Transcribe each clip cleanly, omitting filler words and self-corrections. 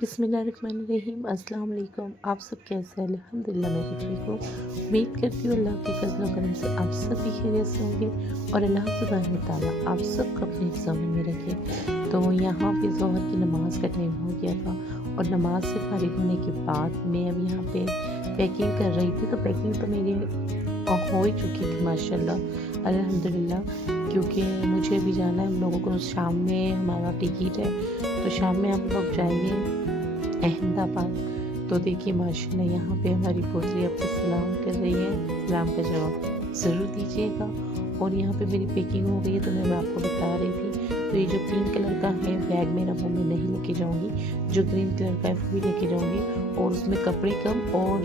बिस्मिल्लाहिर्रहमानिर्रहीम। अस्सलाम वालेकुम। आप सब कैसे हैं? अल्हम्दुलिल्लाह मैं भी ठीक हूँ। उम्मीद करती हूँ अल्लाह के फज़ल व करम से आप सब भी खैरियत से होंगे और अल्लाह सुब्हानहू व तआला आप सबको अपने हिफ्ज़-ओ-अमान में रखे। तो यहाँ पे ज़ोहर की नमाज़ का टाइम हो गया था और नमाज़ से फ़ारिग होने के बाद मैं अब यहाँ पे पैकिंग कर रही थी। तो पैकिंग तो मेरी हो ही चुकी थी माशाल्लाह अल्हम्दुलिल्लाह, क्योंकि मुझे भी जाना है। हम लोगों को शाम में हमारा टिकट है, तो शाम में हम लोग जाएंगे अहमदाबाद। तो देखिए माशाल्लाह यहाँ पे हमारी पोतरी आपको सलाम कर रही है, सलाम का जवाब ज़रूर दीजिएगा। और यहाँ पे मेरी पैकिंग हो गई है, तो मैं आपको बता रही थी। तो ये जो पिंक कलर का है बैग मेरा, वो मैं नहीं लेके जाऊँगी। जो ग्रीन कलर का है वो भी लेके जाऊँगी, और उसमें कपड़े कम और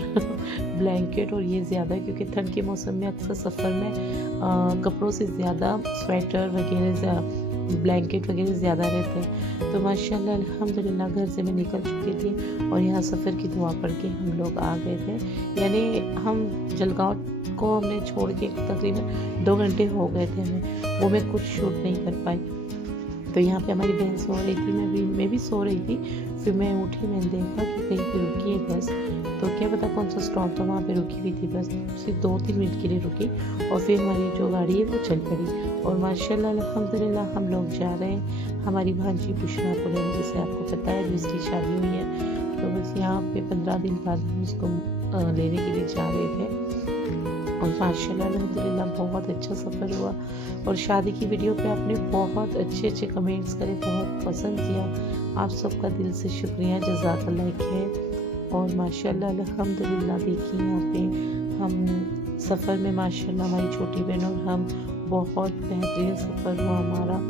ब्लैंकेट और ये ज़्यादा, क्योंकि ठंड के मौसम में अक्सर सफ़र में कपड़ों से ज़्यादा स्वेटर वगैरह ब्लैंकेट वगैरह ज़्यादा रहते हैं। तो माशाल्लाह अल्हम्दुलिल्लाह घर से मैं निकल चुकी थी और यहाँ सफ़र की दुआ पढ़ के हम लोग आ गए थे। यानी हम जलगांव को हमने छोड़ के तकरीबन 2 घंटे हो गए थे हमें, वो मैं कुछ शूट नहीं कर पाई। तो यहाँ पे हमारी बहन सो रही थी, मैं भी सो रही थी। फिर मैं उठी, मैंने देखा कि कहीं पे रुकी है बस। तो क्या पता कौन सा स्टॉप था, वहाँ पे रुकी हुई थी बस। सिर्फ 2-3 मिनट के लिए रुकी और फिर हमारी जो गाड़ी है वो चल पड़ी। और माशाल्लाह अल्हम्दुलिल्लाह हम लोग जा रहे हैं हमारी भांजी बुशरा को लेने, जैसे आपको पता है जिसकी शादी हुई है। तो बस यहाँ पे 15 दिन बाद हम उसको लेने के लिए जा रहे थे। और माशाल्लाह अल्हम्दुलिल्लाह बहुत अच्छा सफ़र हुआ। और शादी की वीडियो पे आपने बहुत अच्छे कमेंट्स करे, बहुत पसंद किया। आप सबका दिल से शुक्रिया, जज़ाकल्लाह खैर। और माशाल्लाह अल्हम्दुलिल्लाह देखिए यहाँ पे हम सफ़र में माशाल्लाह हमारी छोटी बहन और हम बहुत बेहतरीन सफ़र हुआ हमारा।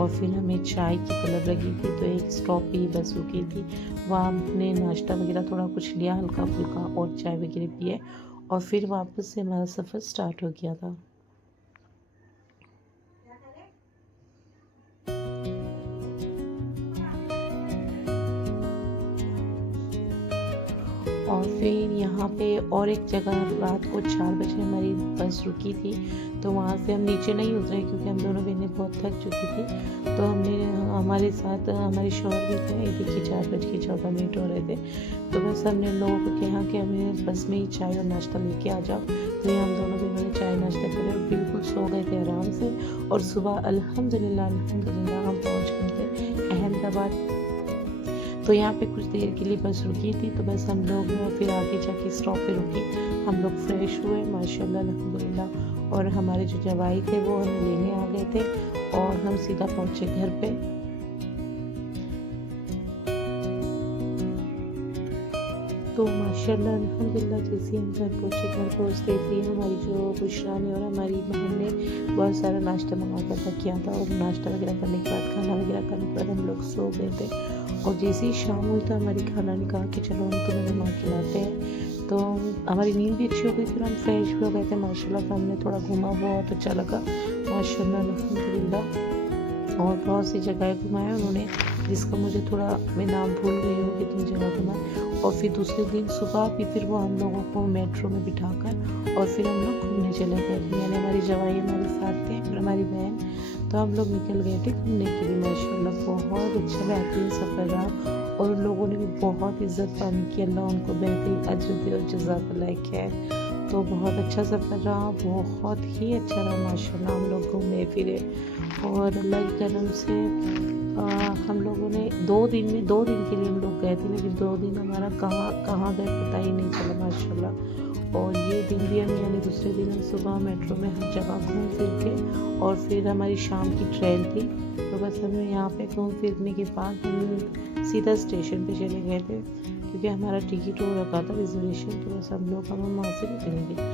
और फिर हमें चाय की तलब लगी थी, तो एक स्टॉप पे ही बस रुकी थी। वहाँ हमने नाश्ता वगैरह थोड़ा कुछ लिया, हल्का फुल्का, और चाय वगैरह पिए। और फिर वापस से हमारा सफ़र स्टार्ट हो गया था। और फिर यहाँ पे और एक जगह रात को 4 बजे हमारी बस रुकी थी। तो वहाँ से हम नीचे नहीं उतरे, क्योंकि हम दोनों बहनें बहुत थक चुकी थी। तो हमने हमारे साथ हमारे शौहर भी थे। देखिए 4:14 हो रहे थे। तो बस हमने लोगों को कहा कि हमें बस में ही चाय और नाश्ता लेके आ जाओ। तो ये हम दोनों बहनों ने चाय नाश्ता करे और बिल्कुल सो गए थे आराम से। और सुबह अल्हम्दुलिल्लाह हम पहुँच गए थे अहमदाबाद। तो यहाँ पे कुछ देर के लिए बस रुकी थी। तो बस हम लोग फिर आगे जाके स्टॉप पे रुके, हम लोग फ्रेश हुए माशाल्लाह अल्हम्दुलिल्लाह। और हमारे जो जवाई थे वो हमें लेने आ गए थे और हम सीधा पहुँचे घर पे। तो माशाल्लाह अल्हम्दुलिल्लाह जैसे हम घर पहुँचते ही हमारी जो बुशरा ने और हमारी बहन ने बहुत सारा नाश्ता मंगा कर किया था। और नाश्ता वगैरह करने के बाद, खाना वगैरह करने के बाद हम लोग सो गए थे। और जैसे ही शाम हुई तो हमारी खाना ने कहा कि चलो हम तुम्हें घुमा खिलाते हैं। तो हमारी नींद भी अच्छी हो गई, फिर हम फ्रेश भी हो गए थे माशाल्लाह। तो हमने थोड़ा घूमा, बहुत अच्छा लगा माशाल्लाह अल्हम्दुलिल्लाह। और बहुत सी जगह घुमाए उन्होंने, जिसका मुझे थोड़ा मैं नाम भूल गई हूँ, कितनी जगह घुमाए। और फिर दूसरे दिन सुबह भी फिर वो हम लोगों को मेट्रो में बिठाकर और फिर हम लोग घूमने चले गए थे। यानी हमारी जवाई हमारे साथ थे और हमारी बहन। तो हम लोग निकल गए थे घूमने के लिए माशाल्लाह। बहुत अच्छा बेहतरीन सफ़र रहा और उन लोगों ने भी बहुत इज़्ज़त पानी की। अल्लाह उनको बेहतरीन अजर दे और जज़ाकल्लाह खैर। तो बहुत अच्छा सफ़र रहा, बहुत ही अच्छा रहा माशाल्लाह। हम लोग घूमे फिरे और अल्लाह के करम से हम लोगों ने 2 दिन के लिए हम लोग गए थे, लेकिन 2 दिन हमारा कहाँ गए पता ही नहीं चला माशाल्लाह। और ये दिन भी हम यानी दूसरे दिन हम सुबह मेट्रो में हर जगह घूम फिर के, और फिर हमारी शाम की ट्रेन थी। तो बस हमें यहाँ पे घूम फिरने के बाद हम सीधा स्टेशन पे चले गए थे, क्योंकि हमारा टिकट हो रखा था रिजर्वेशन। तो बस हम वहाँ से निकलेंगे।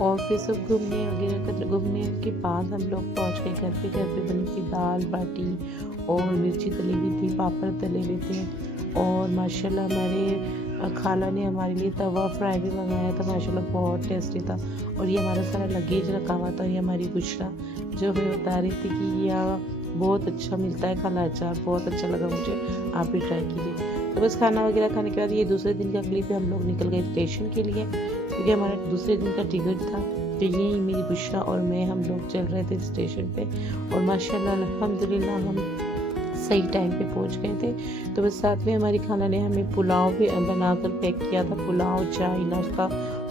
और फिर सब घूमने के बाद हम लोग पहुंच गए घर पे। घर पे बनी थी दाल बाटी और मिर्ची तली हुई थी, पापड़ तले हुए थे। और माशाल्लाह हमारे खाला ने हमारे लिए तवा फ्राई भी मंगाया था, माशाल्लाह बहुत टेस्टी था। और ये हमारा सारा लगेज रखा हुआ था। ये हमारी बुशरा जो हमें बता रही थी कि यह बहुत अच्छा मिलता है खाला अचार, बहुत अच्छा लगा मुझे, आप भी ट्राई कीजिए। तो बस खाना वगैरह खाने के बाद ये दूसरे दिन का क्लिप है, हम लोग निकल गए स्टेशन के लिए क्योंकि हमारा दूसरे दिन का टिकट था। तो यही मेरी बुशरा और मैं हम लोग चल रहे थे स्टेशन पे। और माशाल्लाह अल्हम्दुलिल्लाह हम सही टाइम पे पहुंच गए थे। तो बस साथ में हमारी खाला ने हमें पुलाव भी बनाकर पैक किया था। पुलाव, चाय, नाश्ता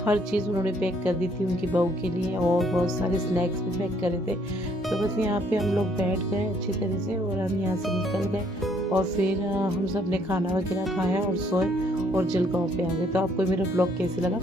हर चीज़ उन्होंने पैक कर दी थी उनकी बहू के लिए, और बहुत सारे स्नैक्स भी पैक करे थे। तो बस यहाँ पे हम लोग बैठ गए अच्छी तरह से और हम यहाँ से निकल गए। और फिर हम सब ने खाना वगैरह खाया और सोए और जलगांव पे आ गए। तो आपको मेरा ब्लॉग कैसे लगा?